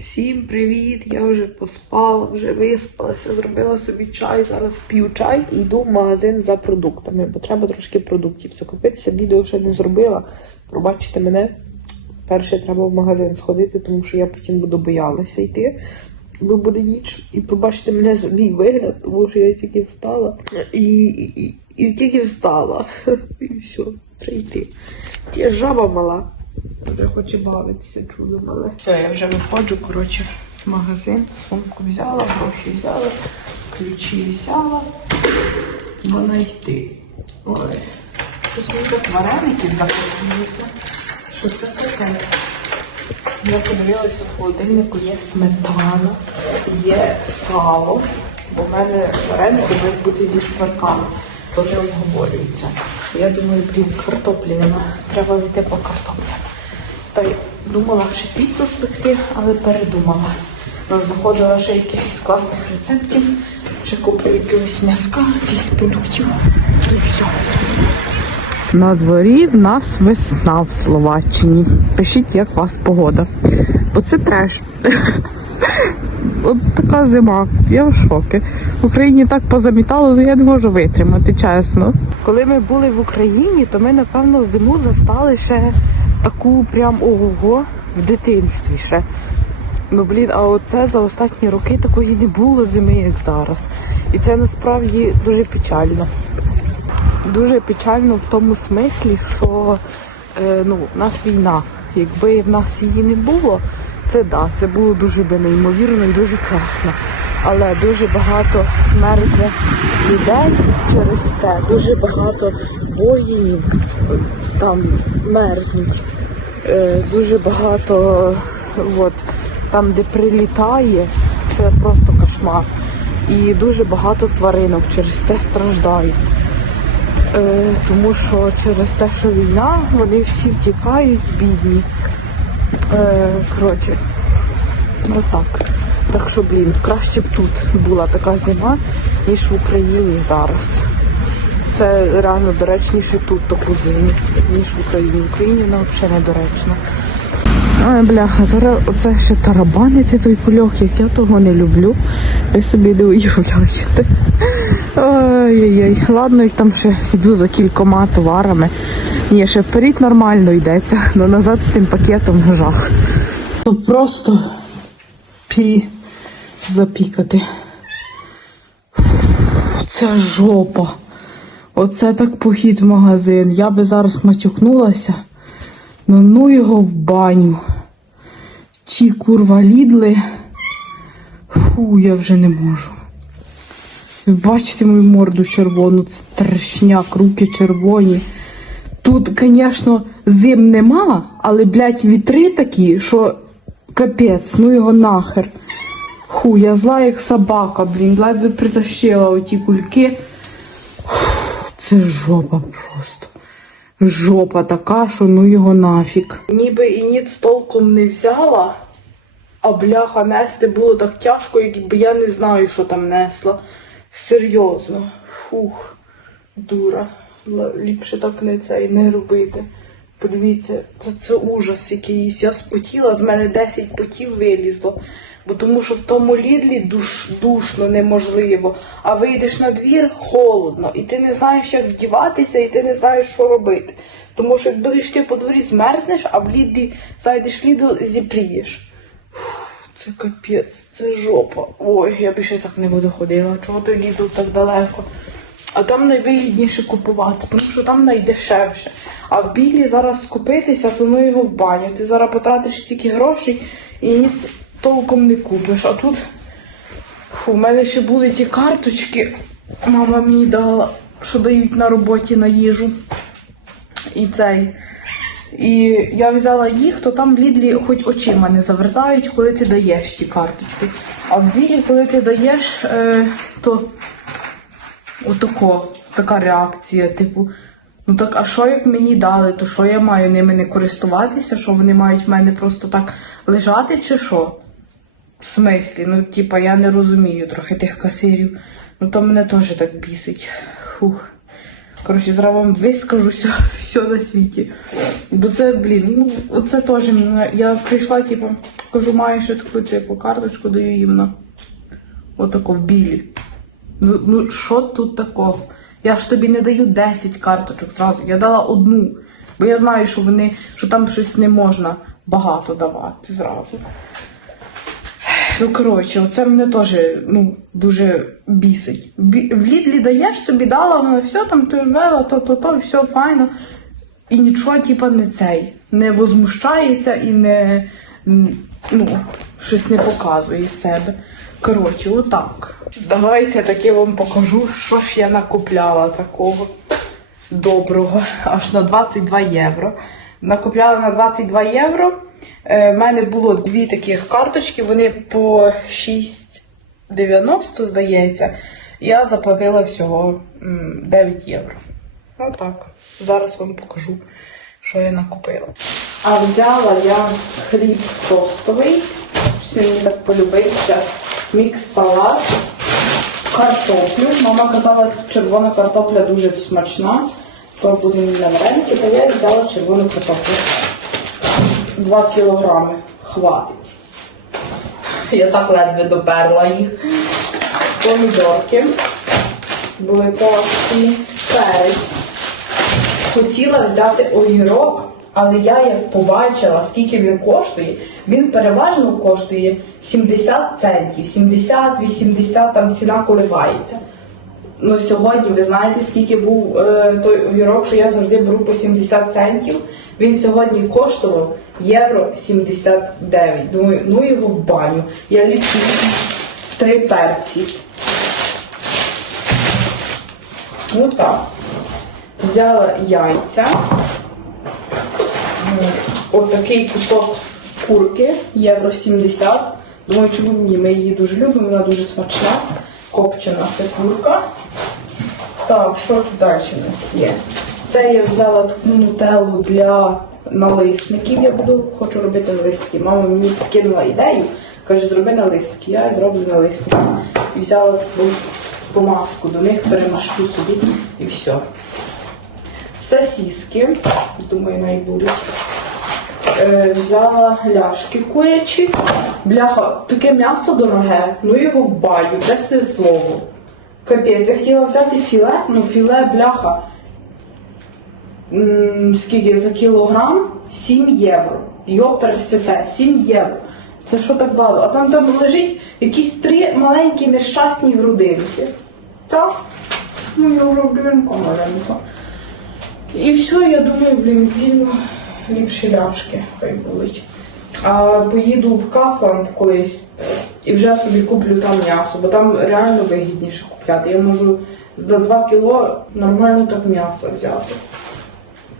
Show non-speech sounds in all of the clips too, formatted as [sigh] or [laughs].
Всім привіт! Я вже поспала, вже виспалася, зробила собі чай. Зараз п'ю чай і йду в магазин за продуктами, бо треба трошки продуктів закупитися. Відео ще не зробила. Пробачте мене. Перше треба в магазин сходити, тому що я потім буду боялася йти, бо буде ніч. І пробачте мене за мій вигляд, тому що я тільки встала і, і, і, і тільки встала. [laughs] І все, треба йти. Ті жаба мала. Вже хоче бавитися, чудо мале. Все, я вже виходжу, коротше, в магазин, сумку взяла, гроші взяла, ключі взяла. Вона йти. Ой. Щось мені так вареників захотілося. Що це таке? Я подивилася в холодильнику, є сметана, є сало, бо в мене вареники мають бути зі шкварками, то не обговорюється. Я думаю, блін, картоплі нема. Треба йти по картоплі. Та й думала ще піцу спекти, але передумала. Вона знаходила ще якихось класних рецептів, ще куплю якогось м'яска, якихось продуктів. Й все. На дворі в нас весна в Словаччині. Пишіть, як у вас погода. Бо це треш. [laughs] От така зима. Я в шокі. В Україні так позамітало, що я не можу витримати, чесно. Коли ми були в Україні, то ми, напевно, зиму застали ще таку прям ого в дитинстві ще. Ну блін, а оце за останні роки такої не було зими, як зараз. І це насправді дуже печально. Дуже печально в тому смислі, що е, ну, в нас війна. Якби в нас її не було, це да, це було дуже би неймовірно і дуже класно. Але дуже багато мерзне людей через це, дуже багато воїнів там мерзнуть. Е, дуже багато от, там, де прилітає, це просто кошмар. І дуже багато тваринок через це страждають. Е, тому що через те, що війна, вони всі втікають, бідні. Е, коротше, ну так. Що, блін, краще б тут була така зима, ніж в Україні зараз. Це реально доречніше тут таку зиму, ніж в Україні. В Україні вона взагалі недоречна. Ой, бляха, зараз оце ще тарабанити той кульок, як я того не люблю. Ви собі не уявляєте. Ой-ой-ой, ладно, як там ще йду за кількома товарами. Ні, ще вперед нормально йдеться, але назад з тим пакетом жах. То просто пі запікати. Це жопа. Оце так похід в магазин. Я би зараз матюкнулася. Ну ну його в баню. Ті курва лідли. Фу, я вже не можу. Ви бачите мою морду червону, це трешняк, руки червоні. Тут, звісно, зим нема, але, блядь, вітри такі, що капець, ну його нахер. Ху, я зла як собака, блін, ледве притащила оті кульки. Це жопа просто. Жопа така, що ну його нафіг. Ніби і ніц толком не взяла, а бляха нести було так тяжко, якби я не знаю, що там несла. Серйозно. Фух, дура. Ліпше так не цей не робити. Подивіться, це, це ужас якийсь. Я спотіла, з мене 10 потів вилізло. Бо тому що в тому лідлі душ, душно неможливо. А вийдеш на двір холодно, і ти не знаєш, як вдіватися, і ти не знаєш, що робити. Тому що будеш ти по дворі змерзнеш, а в лідлі зайдеш в ліду, зіпрієш. Це капець, це жопа. Ой, я більше так не буду ходила. Чого той лідл так далеко? А там найвигідніше купувати, тому що там найдешевше. А в білі зараз купитися, то ну його в баню. Ти зараз потратиш стільки грошей і ніц толком не купиш. А тут фу, в мене ще були ті карточки. Мама мені дала, що дають на роботі на їжу. І цей. І я взяла їх, то там в Лідлі хоч очима не завертають, коли ти даєш ті карточки. А в білі, коли ти даєш, е, то отако, така реакція, типу, ну так, а що як мені дали, то що я маю ними не користуватися, що вони мають в мене просто так лежати, чи що? В смислі, ну, типа, я не розумію трохи тих касирів. Ну то мене теж так бісить. Фух. Коротше, зараз вам вискажуся [laughs] все на світі. Бо це, блін, ну, оце теж. Я прийшла, типу, кажу, маю ще таку, типу, карточку даю їм на отако в білі. Ну, ну що тут такого? Я ж тобі не даю 10 карточок зразу. Я дала одну. Бо я знаю, що вони, що там щось не можна багато давати зразу. Ну, коротше, оце мене теж ну, дуже бісить. Бі- В Лідлі даєш собі дала, вона все там ти ввела, то, то, то, все файно. І нічого, типа, не цей, не возмущається і не ну, щось не показує себе. Коротше, отак. Давайте таки вам покажу, що ж я накупляла такого доброго, аж на 22 євро. Накупляла на 22 євро. Е, в мене було дві таких карточки, вони по 6,90, здається. Я заплатила всього 9 євро. Ну так, зараз вам покажу, що я накупила. А взяла я хліб тостовий, що мені так полюбився, мікс салат, картоплю. Мама казала, червона картопля дуже смачна, то буде мені на вареники, то я взяла червону картоплю. 2 кілограми хватить. Я так ледве доперла їх. Помідорки були класні, перець. Хотіла взяти огірок, але я як побачила, скільки він коштує, він переважно коштує 70 центів, 70-80 там ціна коливається. Ну сьогодні ви знаєте, скільки був е, той огірок, що я завжди беру по 70 центів. Він сьогодні коштував євро 79. Думаю, ну його в баню. Я лічу три перці. Ну так. Взяла яйця. Ну, Отакий кусок курки, євро 70. Думаю, чому ні? Ми її дуже любимо, вона дуже смачна. Копчена це курка. Так, що тут далі у нас є? Це я взяла таку нутеллу для налисників. Я буду хочу робити налисники. Мама мені кинула ідею, каже, зроби налисники. Я зроблю налисники. І взяла таку помазку до них, перемашу собі і все. Сосиски, думаю, най будуть. Е, взяла ляшки курячі. Бляха, таке м'ясо дороге, ну його в баю, чесне слово. Капець, я хотіла взяти філе, ну філе бляха. М, скільки за кілограм? 7 євро. Його пересете, 7 євро. Це що так багато? А там там лежить якісь три маленькі нещасні грудинки. Так? Ну, я грудинка маленька. І все, я думаю, блін, візьму ліпші ляшки, хай будуть. А поїду в Кафланд колись і вже собі куплю там м'ясо, бо там реально вигідніше купляти. Я можу за 2 кіло нормально так м'ясо взяти.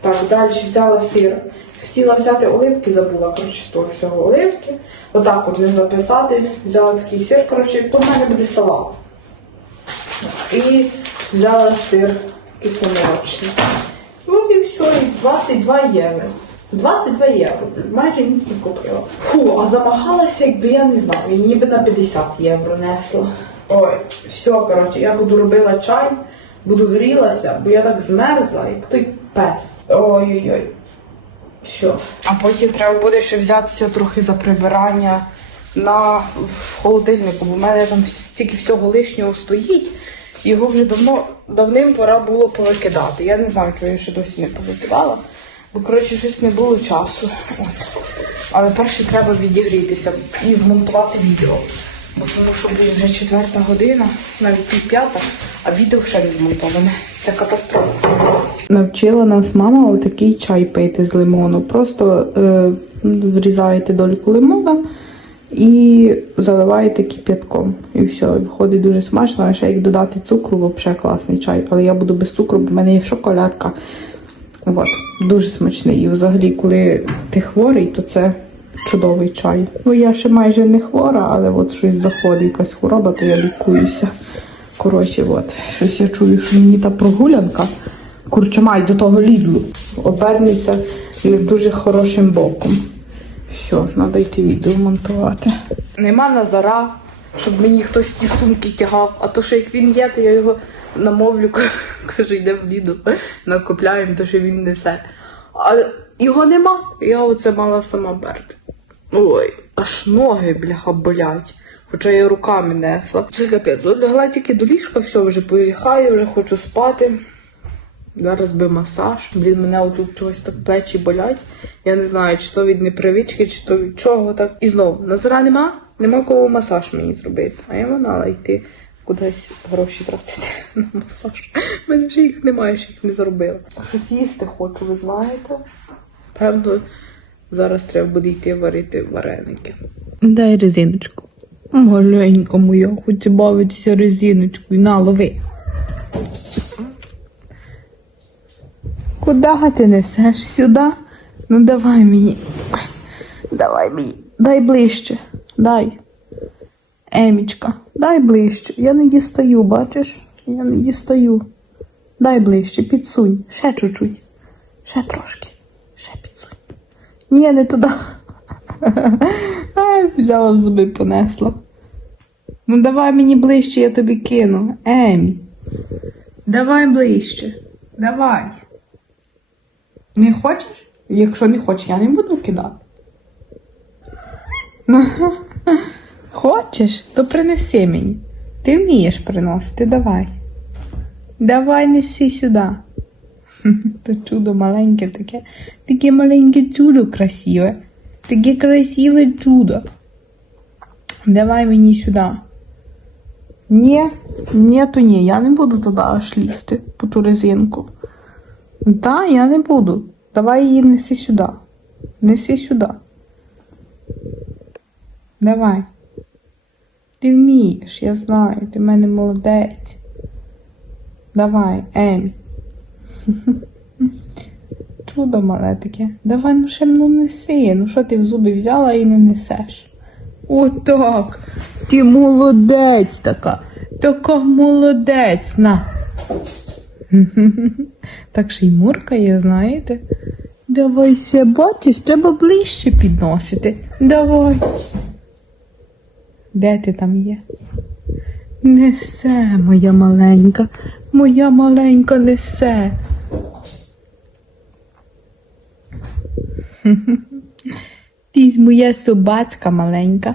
Так, далі взяла сир. Хотіла взяти оливки, забула, коротше, з того всього оливки. Отак от не записати. Взяла такий сир, коротше, то в мене буде салат. І взяла сир кисломолочний. Ну і все, і 22 євро. 22 євро, майже ніц не купила. Фу, а замахалася, якби я не знала, і ніби на 50 євро несла. Ой, все, коротше, я буду робила чай, буду грілася, бо я так змерзла, як той пес. Ой-ой-ой. Все. А потім треба буде ще взятися трохи за прибирання на холодильнику, бо в мене там стільки всього лишнього стоїть. Його вже давно давним пора було повикидати. Я не знаю, чого я ще досі не повикидала. Бо коротше щось не було часу. От. Але перше треба відігрітися і змонтувати відео. Бо тому що блін, вже четверта година, навіть пів п'ята, а відео ще не змонтоване. Це катастрофа. Навчила нас мама отакий чай пити з лимону. Просто е, зрізаєте дольку лимона і заливаєте кип'ятком. І все, виходить дуже смачно, а ще як додати цукру, взагалі класний чай. Але я буду без цукру, бо в мене є шоколадка. От, дуже смачний. І взагалі, коли ти хворий, то це чудовий чай. Ну, я ще майже не хвора, але от щось заходить, якась хвороба, то я лікуюся. Коротше, от, щось я чую, що мені та прогулянка, курчамай до того лідлу, обернеться не дуже хорошим боком. Все, треба йти відео монтувати. Нема Назара, щоб мені хтось ті сумки тягав, а то що як він є, то я його намовлю, [laughs] каже, йде в ліду, накопляємо, то що він несе. А його нема. Я оце мала сама берти. Ой, аж ноги, бляха, болять. Хоча я руками несла. Це капець. От тільки до ліжка, все, вже позіхаю, вже хочу спати. Зараз би масаж. Блін, мене отут чогось так плечі болять. Я не знаю, чи то від непривички, чи то від чого так. І знову, Назара нема, нема кого масаж мені зробити. А я мала йти кудись гроші тратити [laughs] на масаж. У мене ж їх немає, ще їх не зробила. Щось їсти хочу, ви знаєте? Певно, зараз треба буде йти варити вареники. Дай резиночку. Маленька моя, хоче бавитися резиночкою. На, лови. Куда ти несеш? Сюди? Ну давай мені. Давай мені. Дай ближче. Дай. Емічка, дай ближче. Я не дістаю, бачиш? Я не дістаю. Дай ближче, підсунь. Ще чуть-чуть. Ще трошки. Ще підсунь. Ні, не туди. Ай, взяла в зуби, понесла. Ну давай мені ближче, я тобі кину. Емі. Давай ближче. Давай. Не хочеш? Якщо не хочеш, я не буду кидати. Хочеш, то принеси мені. Ти вмієш приносити, давай. Давай неси сюди. [laughs] То чудо маленьке таке. Таке маленьке чудо красиве. Таке красиве чудо. Давай мені сюди. Ні, ні, то ні, я не буду туди аж лізти по ту резинку. Та, я не буду. Давай її неси сюди. Неси сюди. Давай. Ти вмієш, я знаю, ти в мене молодець. Давай, Емі. [laughs] Чудо мале таке. Давай, ну ще ну неси. Ну що ти в зуби взяла і не несеш? Отак. Ти молодець така. Така молодець. На. [laughs] Так ще й муркає, знаєте. Давай ще бачиш, треба ближче підносити. Давай. Де ти там є? Несе, моя маленька, моя маленька несе. [laughs] Ти ж моя собачка маленька.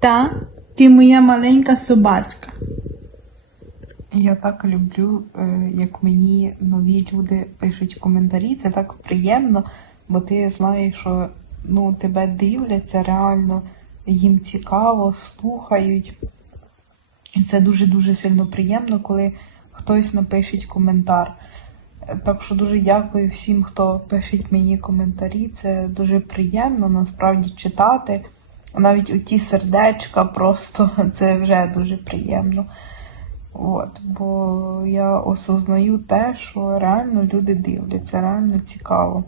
Та, ти моя маленька собачка. Я так люблю, е, як мені нові люди пишуть коментарі. Це так приємно, бо ти знаєш, що ну, тебе дивляться реально, їм цікаво, слухають. І це дуже-дуже сильно приємно, коли хтось напишеть коментар. Так що дуже дякую всім, хто пише мені коментарі. Це дуже приємно насправді читати. Навіть оті сердечка просто [laughs] це вже дуже приємно. От, бо я осознаю те, що реально люди дивляться, реально цікаво.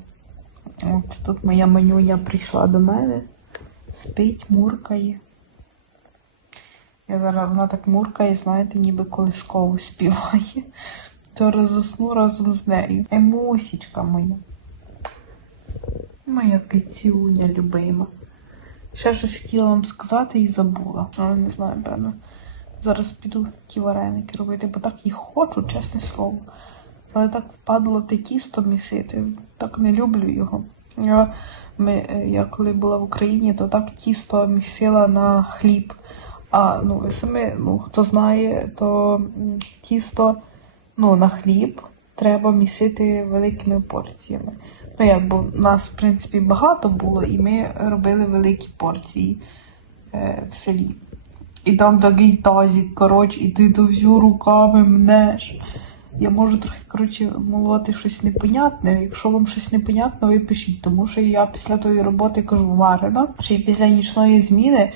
От тут моя манюня прийшла до мене, спить, муркає. Я зараз вона так муркає, знаєте, ніби колискову співає. [laughs] Зараз засну разом з нею. Емусічка моя. Моя кицюня любима. Ще щось хотіла вам сказати і забула. Але не знаю, певно. Зараз піду ті вареники робити, бо так їх хочу, чесне слово. Але так впадло те тісто місити. Так не люблю його. Я, ми, е, я коли була в Україні, то так тісто місила на хліб. А ну, самі, ну, хто знає, то тісто ну, на хліб треба місити великими порціями. Ну, як, бо нас, в принципі, багато було, і ми робили великі порції е, в селі. І там такий тазик, коротше, і ти то всю руками мнеш. Я можу трохи, коротше, молоти щось непонятне. Якщо вам щось непонятне, ви пишіть, тому що я після тої роботи кажу варено, й після нічної зміни,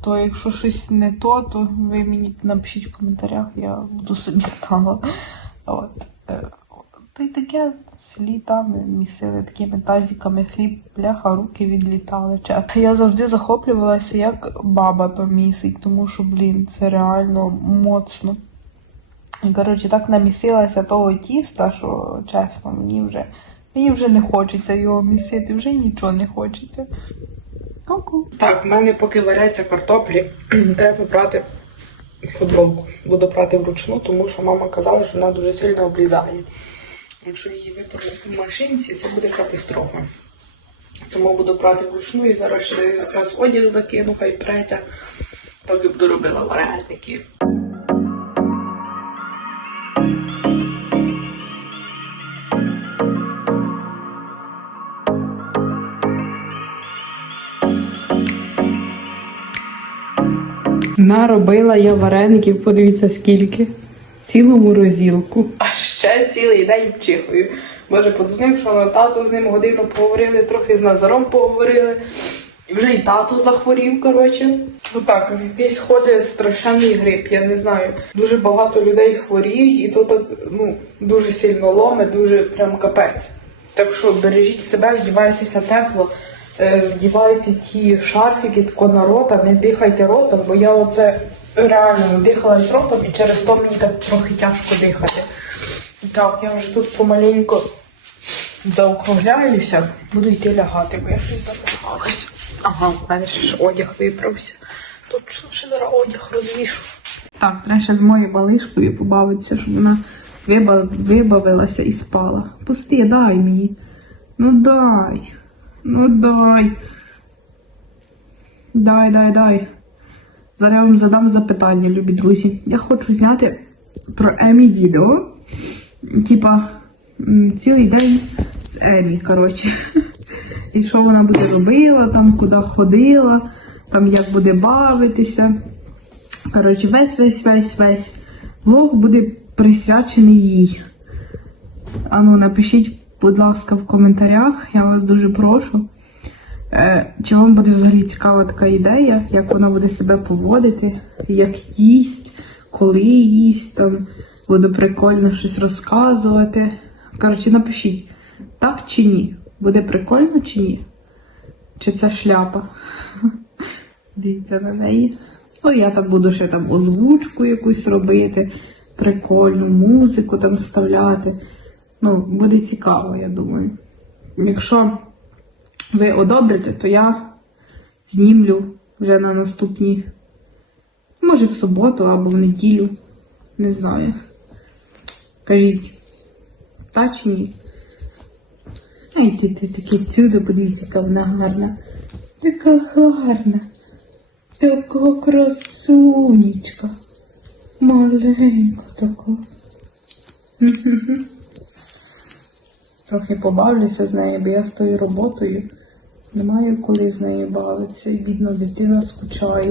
то якщо щось не то, то ви мені напишіть в коментарях, я буду собі. От. е, Та й таке в селі там місили такими тазиками хліб, бляха, руки відлітали. Я завжди захоплювалася, як баба то місить, тому що, блін, це реально моцно. Коротше, так намісилася того тіста, що чесно, мені вже, мені вже не хочеться його місити, вже нічого не хочеться. Ку-ку. Так, в мене поки варяться картоплі, [clears throat] треба брати футболку. Буду прати вручну, тому що мама казала, що вона дуже сильно облізає. Якщо її випрати в машинці, це буде катастрофа. Тому буду прати вручну і зараз ще якраз одяг закину, хай преться. Поки буду робила вареники. Наробила я вареників, подивіться скільки. Цілу морозілку. А ще цілий день чихою. Боже, подзвонив, що на тато з ним годину поговорили, трохи з Назаром поговорили. І вже і тато захворів, коротше. Ну так, якийсь ходить страшенний грип, я не знаю. Дуже багато людей хворіють, і то так ну, дуже сильно ломе, дуже прям капець. Так що бережіть себе, вдівайтеся тепло, вдівайте ті шарфіки тако на рота, не дихайте ротом, бо я оце реально дихала з ротом і через то мені так трохи тяжко дихати. Так, я вже тут помаленьку заокругляюся, буду йти лягати, бо я щось запахалась. Ага, в мене ще ж одяг виправся. Точно ще зараз одяг розвішу. Так, треба ще з моєю балишкою побавитися, щоб вона виба- вибавилася і спала. Пусти, дай мені. Ну дай. Ну дай. Дай, дай, дай. Зараз я вам задам запитання, любі друзі. Я хочу зняти про Емі відео. Типа, цілий день з Емі, коротше. І що вона буде робила, там куди ходила, там як буде бавитися. Коротше, весь, весь, весь, весь влог буде присвячений їй. Ану, напишіть, будь ласка, в коментарях, я вас дуже прошу. Е, чи вам буде взагалі цікава така ідея, як вона буде себе поводити, як їсть, коли їсть, там буде прикольно щось розказувати. Коротше, напишіть, так чи ні? Буде прикольно чи ні? Чи це шляпа? [laughs] Дивіться на неї. Ну, я там буду ще там озвучку якусь робити, прикольну музику там вставляти. Ну, буде цікаво, я думаю. Якщо ви одобрите, то я знімлю вже на наступні. Може в суботу або в неділю. Не знаю. Кажіть, та чи ні? Ай, ти, ти такі всюди, подивіться, яка вона гарна. Така гарна. Така красунечка. Маленька така. Трохи побавлюся з нею, бо я з тою роботою. Не маю коли з нею бавитися, і бідна дитина скучає.